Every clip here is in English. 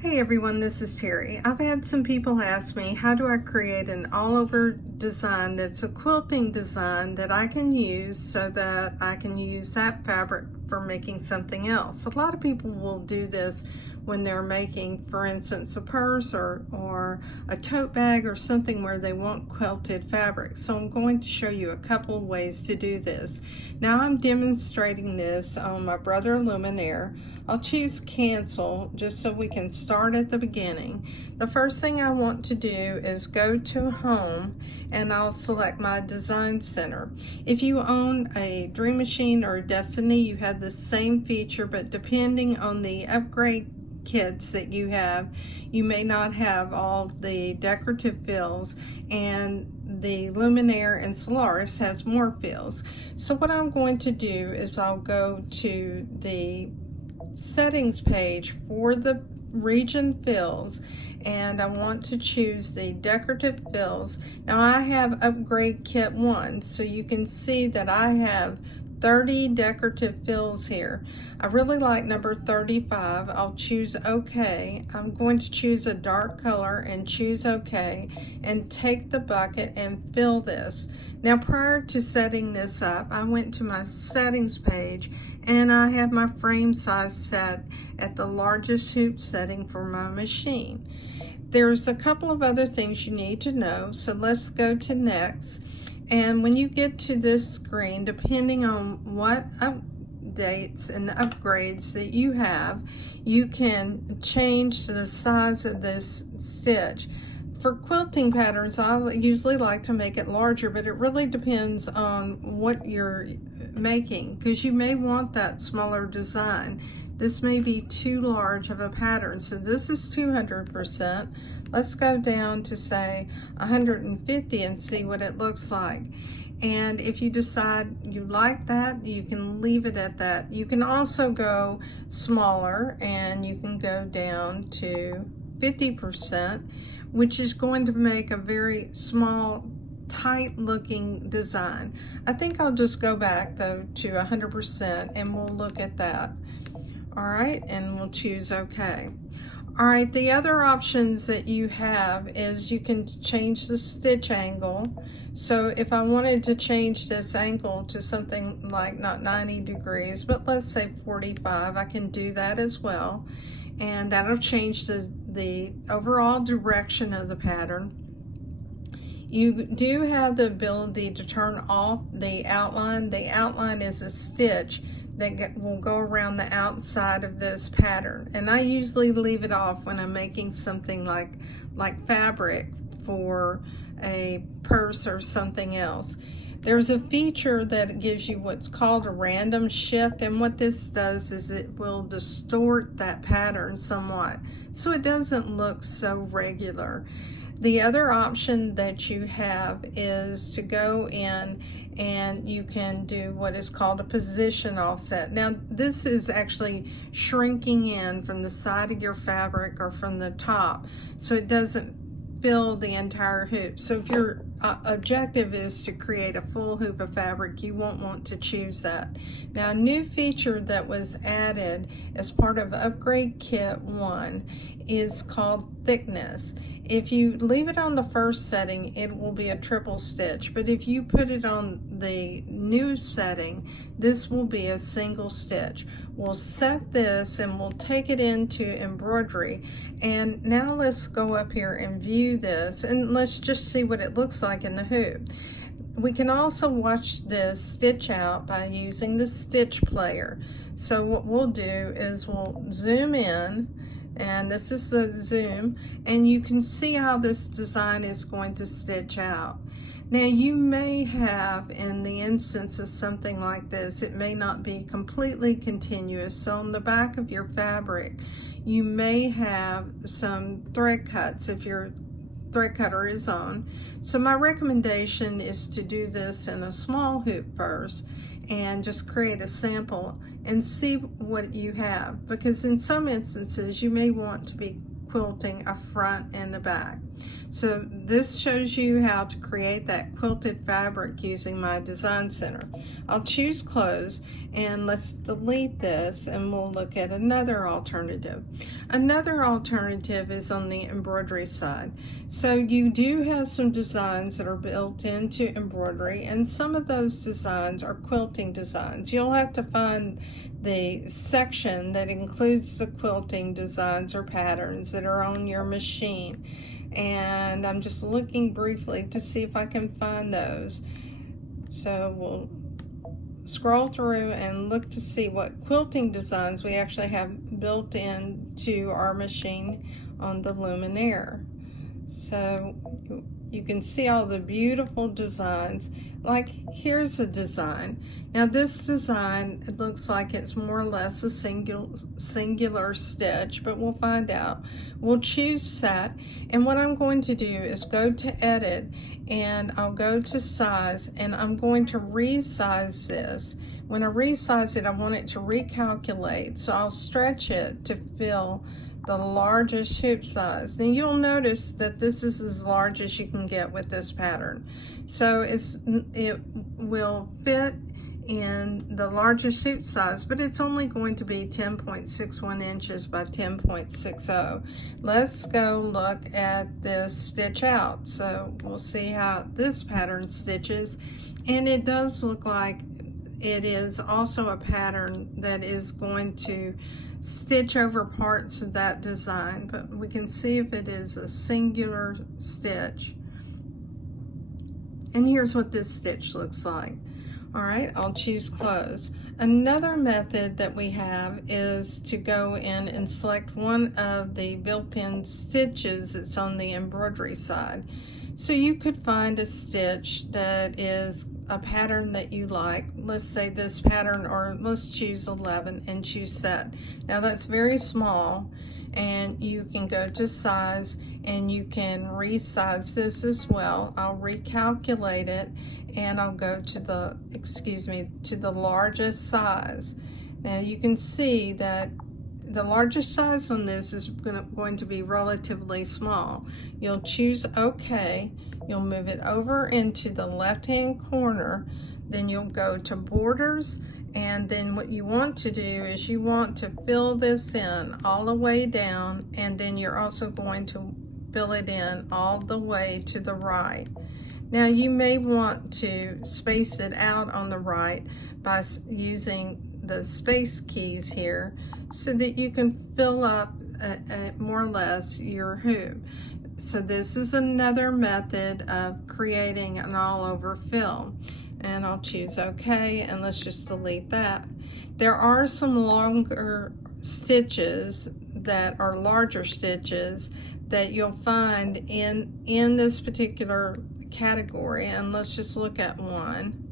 Hey everyone, this is Terry. I've had some people ask me, how do I create an all-over design that's a quilting design that I can use so that I can use that fabric for making something else? A lot of people will do this when they're making, for instance, a purse or a tote bag or something where they want quilted fabric. So I'm going to show you a couple of ways to do this. Now I'm demonstrating this on my Brother Luminaire. I'll choose cancel just so we can start at the beginning. The first thing I want to do is go to home and I'll select my design center. If you own a Dream Machine or a Destiny, you have the same feature, but depending on the upgrade kits that you have, you may not have all the decorative fills, and the Luminaire and Solaris has more fills. So what I'm going to do is I'll go to the settings page for the region fills, and I want to choose the decorative fills. Now I have upgrade kit 1, so you can see that I have 30 decorative fills here. I really like number 35. I'll choose OK. I'm going to choose a dark color and choose OK, and take the bucket and fill this. Now prior to setting this up, I went to my settings page and I have my frame size set at the largest hoop setting for my machine. There's a couple of other things you need to know, so let's go to next. And when you get to this screen, depending on what updates and upgrades that you have, you can change the size of this stitch. For quilting patterns, I usually like to make it larger, but it really depends on what you're making, because you may want that smaller design. This may be too large of a pattern, so this is 200%. Let's go down to say 150 and see what it looks like. And if you decide you like that, you can leave it at that. You can also go smaller, and you can go down to 50%, which is going to make a very small, tight looking design. I think I'll just go back though to 100% and we'll look at that. All right, and we'll choose OK. All right, the other options that you have is you can change the stitch angle. So if I wanted to change this angle to something like not 90 degrees, but let's say 45, I can do that as well. And that'll change the overall direction of the pattern. You do have the ability to turn off the outline. The outline is a stitch that will go around the outside of this pattern, and I usually leave it off when I'm making something like fabric for a purse or something else. There's a feature that gives you what's called a random shift, and what this does is it will distort that pattern somewhat so it doesn't look so regular. The other option that you have is to go in and you can do what is called a position offset. Now this is actually shrinking in from the side of your fabric or from the top, so it doesn't fill the entire hoop. So if your objective is to create a full hoop of fabric, you won't want to choose that. Now a new feature that was added as part of Upgrade Kit 1 is called thickness. If you leave it on the first setting, it will be a triple stitch, but if you put it on the new setting, this will be a single stitch. We'll set this and we'll take it into embroidery, and now let's go up here and view this, and let's just see what it looks like in the hoop. We can also watch this stitch out by using the stitch player. So what we'll do is we'll zoom in, and this is the zoom, and you can see how this design is going to stitch out. Now you may have, in the instance of something like this, it may not be completely continuous, so on the back of your fabric you may have some thread cuts if your thread cutter is on. So my recommendation is to do this in a small hoop first and just create a sample and see what you have, because in some instances you may want to be quilting a front and a back. So this shows you how to create that quilted fabric using my design center. I'll choose close, and let's delete this, and we'll look at another alternative. Another alternative is on the embroidery side. So you do have some designs that are built into embroidery, and some of those designs are quilting designs. You'll have to find the section that includes the quilting designs or patterns that are on your machine. And I'm just looking briefly to see if I can find those. So we'll scroll through and look to see what quilting designs we actually have built into our machine on the Luminaire. So you can see all the beautiful designs. Like, here's a design. Now this design, it looks like it's more or less a singular stitch, but we'll find out. We'll choose set, and what I'm going to do is go to edit, and I'll go to size, and I'm going to resize this. When I resize it, I want it to recalculate, so I'll stretch it to fill the largest hoop size. Now you'll notice that this is as large as you can get with this pattern. So it will fit in the largest hoop size, but it's only going to be 10.61 inches by 10.60. Let's go look at this stitch out. So we'll see how this pattern stitches, and it does look like it is also a pattern that is going to stitch over parts of that design, but we can see if it is a singular stitch. And here's what this stitch looks like. All right, I'll choose close. Another method that we have is to go in and select one of the built-in stitches that's on the embroidery side. So you could find a stitch that is a pattern that you like. Let's say this pattern, or let's choose 11 and choose set. Now that's very small, and you can go to size and you can resize this as well. I'll recalculate it, and I'll go to the largest size. Now you can see that the largest size on this is going to be relatively small. You'll choose OK. You'll move it over into the left-hand corner. Then you'll go to borders, and then what you want to do is you want to fill this in all the way down, and then you're also going to fill it in all the way to the right. Now you may want to space it out on the right by using the space keys here so that you can fill up more or less your hoop. So this is another method of creating an all over fill. And I'll choose OK, and let's just delete that. There are some longer stitches that are larger stitches that you'll find in this particular category, and let's just look at one.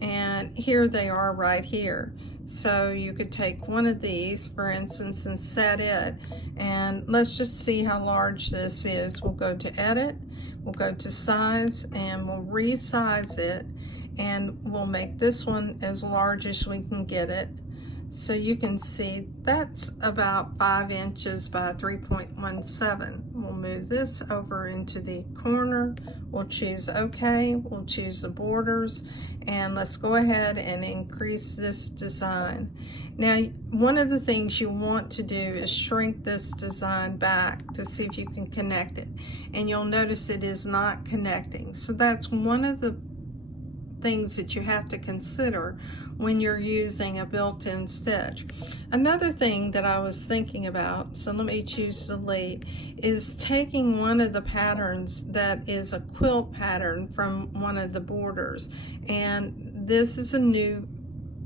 And here they are right here. So you could take one of these, for instance, and set it, and let's just see how large this is. We'll go to edit, we'll go to size, and we'll resize it, and we'll make this one as large as we can get it. So you can see that's about 5 inches by 3.17. We'll move this over into the corner. We'll choose OK. We'll choose the borders, and let's go ahead and increase this design. Now, one of the things you want to do is shrink this design back to see if you can connect it. And you'll notice it is not connecting. So that's one of the things that you have to consider when you're using a built-in stitch. Another thing that I was thinking about, so let me choose delete, is taking one of the patterns that is a quilt pattern from one of the borders. And this is a new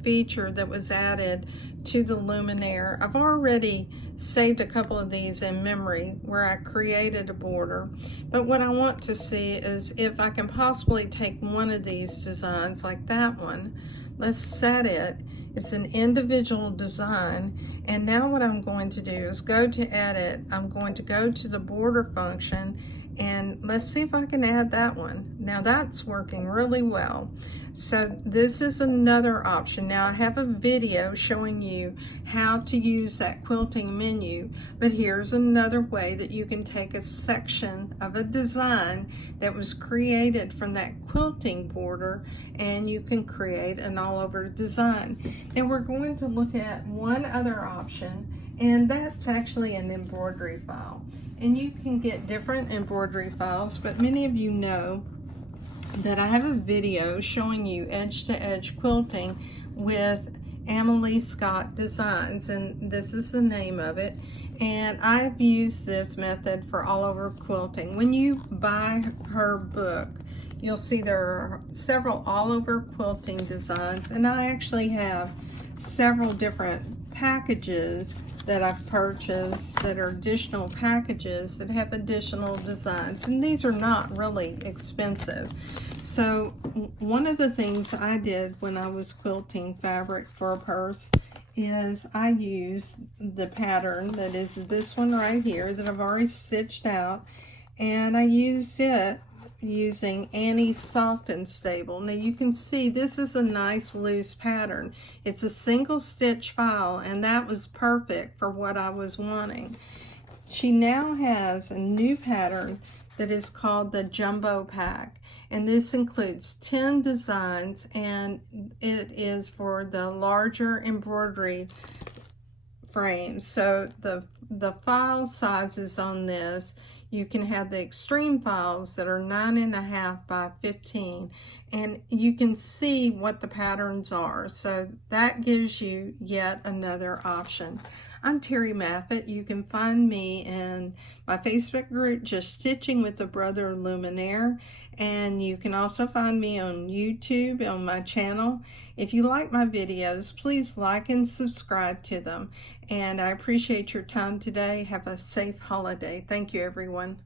feature that was added to the Luminaire. I've already saved a couple of these in memory where I created a border, but what I want to see is if I can possibly take one of these designs like that one. Let's set it. It's an individual design, and now what I'm going to do is go to edit. I'm going to go to the border function, And let's see if I can add that one. Now that's working really well. So this is another option. Now I have a video showing you how to use that quilting menu, but here's another way that you can take a section of a design that was created from that quilting border and you can create an all over design. And we're going to look at one other option, and that's actually an embroidery file. And you can get different embroidery files, but many of you know that I have a video showing you edge-to-edge quilting with Emily Scott Designs, and this is the name of it. And I've used this method for all over quilting. When you buy her book, you'll see there are several all over quilting designs, and I actually have several different packages that I've purchased that are additional packages that have additional designs, and these are not really expensive. So one of the things I did when I was quilting fabric for a purse is I used the pattern that is this one right here that I've already stitched out, and I used it using Annie's Soft and Stable. Now you can see this is a nice loose pattern. It's a single stitch file, and that was perfect for what I was wanting. She now has a new pattern that is called the Jumbo Pack, and this includes 10 designs, and it is for the larger embroidery frames. So the file sizes on this, you can have the extreme files that are 9.5 by 15, and you can see what the patterns are. So that gives you yet another option. I'm Terry Maffitt. You can find me in my Facebook group, Just Stitching with the Brother Luminaire, and you can also find me on YouTube on my channel. If you like my videos, please like and subscribe to them. And I appreciate your time today. Have a safe holiday. Thank you, everyone.